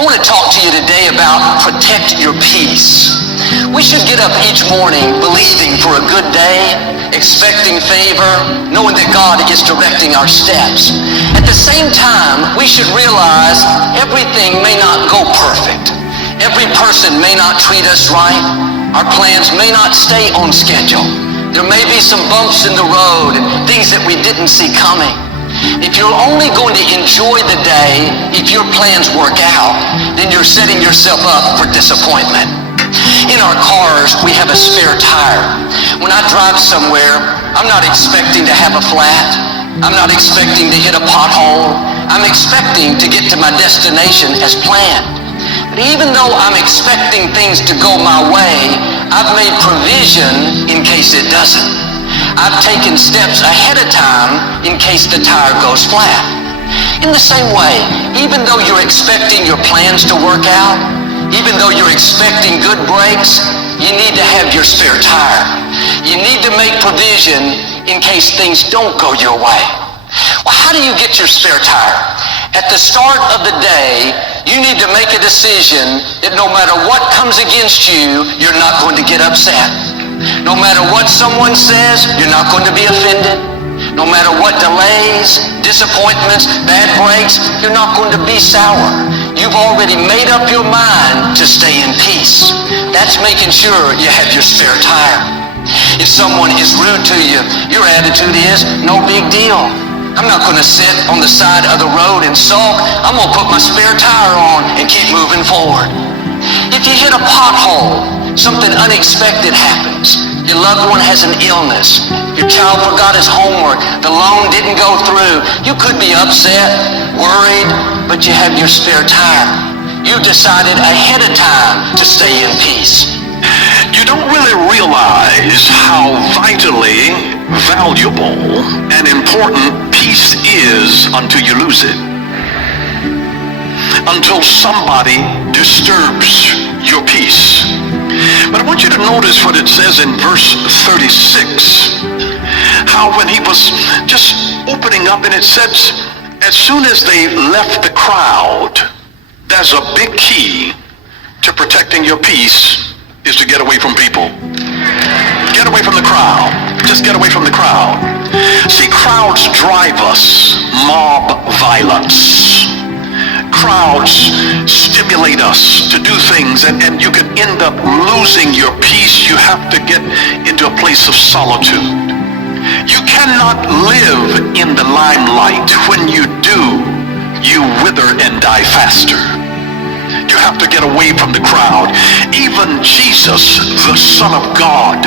I want to talk to you today about protect your peace. We should get up each morning believing for a good day, expecting favor, knowing that God is directing our steps. At the same time, we should realize everything may not go perfect. Every person may not treat us right. Our plans may not stay on schedule. There may be some bumps in the road and things that we didn't see coming. If you're only going to enjoy the day if your plans work out, then you're setting yourself up for disappointment. In our cars, we have a spare tire. When I drive somewhere, I'm not expecting to have a flat. I'm not expecting to hit a pothole. I'm expecting to get to my destination as planned. But even though I'm expecting things to go my way, I've made provision in case it doesn't. I've taken steps ahead of time in case the tire goes flat. In the same way, even though you're expecting your plans to work out, even though you're expecting good breaks, you need to have your spare tire. You need to make provision in case things don't go your way. Well, how do you get your spare tire? At the start of the day, you need to make a decision that no matter what comes against you, you're not going to get upset. No matter what someone says, you're not going to be offended. No matter what delays, disappointments, bad breaks, you're not going to be sour. You've already made up your mind to stay in peace. That's making sure you have your spare tire. If someone is rude to you, your attitude is, no big deal. I'm not going to sit on the side of the road and sulk. I'm going to put my spare tire on and keep moving forward. If you hit a pothole, something unexpected happens. Your loved one has an illness. Your child forgot his homework. The loan didn't go through. You could be upset, worried, but you have your spare tire. You decided ahead of time to stay in peace. You don't really realize how vitally valuable and important peace is until you lose it. Until somebody disturbs your peace. But I want you to notice what it says in verse 36. How when he was just opening up, and it says, as soon as they left the crowd, there's a big key to protecting your peace is to get away from people. Get away from the crowd. Just get away from the crowd. See, crowds drive us. Mob violence. Crowds stimulate us to do things, and you can end up losing your peace. You have to get into a place of solitude. You cannot live in the limelight. When you do, you wither and die faster. You have to get away from the crowd. Even Jesus, the Son of God,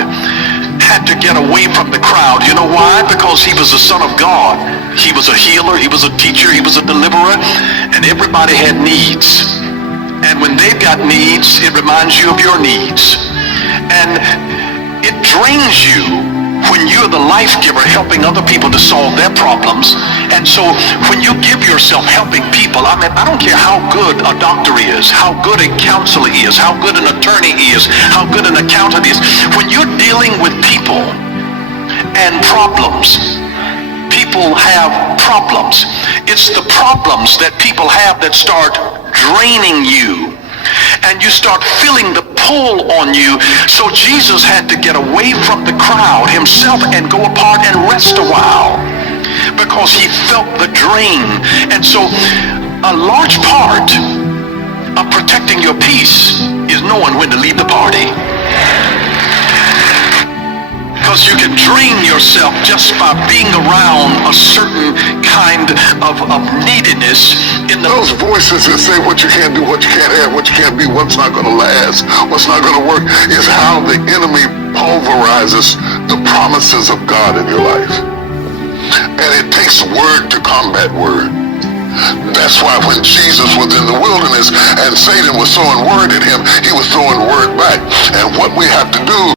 had to get away from the crowd. You know why? Because he was the Son of God. He was a healer, he was a teacher, he was a deliverer, and everybody had needs. And when they've got needs, it reminds you of your needs. And it drains you when you're the life giver helping other people to solve their problems. And so when you give yourself helping people, I don't care how good a doctor is, how good a counselor is, how good an attorney is, how good an accountant is. When you're dealing with people and problems, people have problems. It's the problems that people have that start draining you. And you start feeling the pull on you. So Jesus had to get away from the crowd himself and go apart and rest a while because he felt the drain. And so a large part of protecting your peace is knowing when to leave the party. Because you can drain yourself just by being around a certain kind of neediness in those voices that say what you can't do, what you can't have, what you can't be, what's not going to last, what's not going to work, is how the enemy pulverizes the promises of God in your life. And it takes word to combat word. That's why when Jesus was in the wilderness and Satan was throwing word at him, he was throwing word back. And what we have to do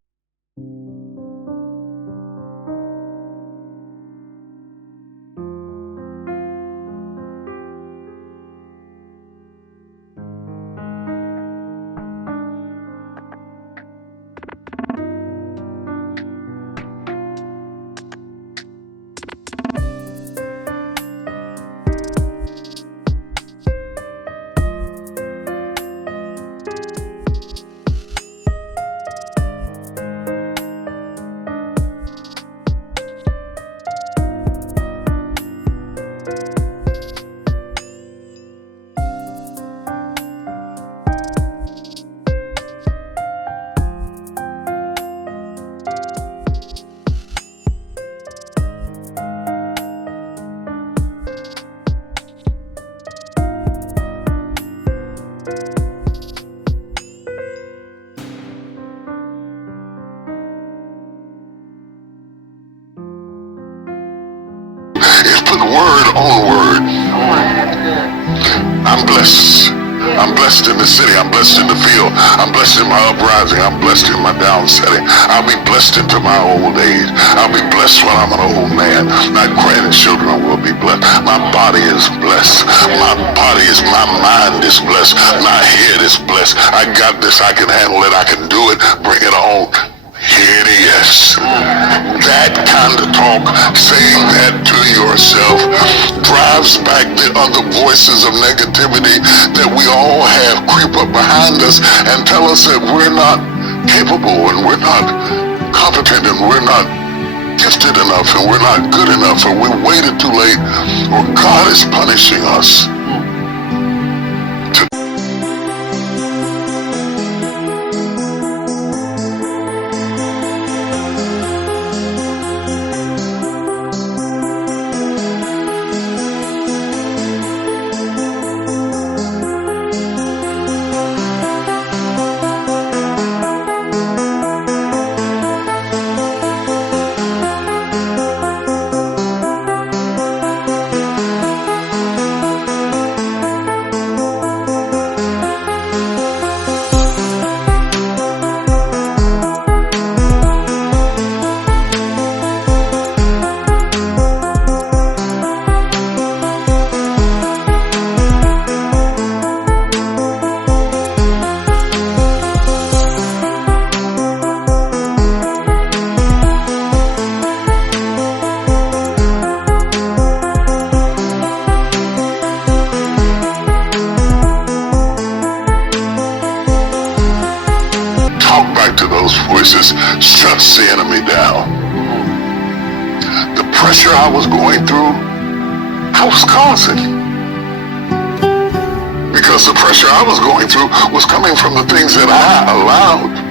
I'm blessed. I'm blessed in the city. I'm blessed in the field. I'm blessed in my uprising. I'm blessed in my downsetting. I'll be blessed into my old age. I'll be blessed when I'm an old man. My grandchildren will be blessed. My body is blessed. My mind is blessed. My head is blessed. I got this. I can handle it. I can do it. Bring it on. Here it is. That kind of talk, saying that to yourself, drives back the other voices of negativity that we all have creep up behind us and tell us that we're not capable and we're not competent and we're not gifted enough and we're not good enough or we waited too late or God is punishing us. To those voices shuts the enemy down. The pressure I was going through, I was causing. Because the pressure I was going through was coming from the things that I allowed.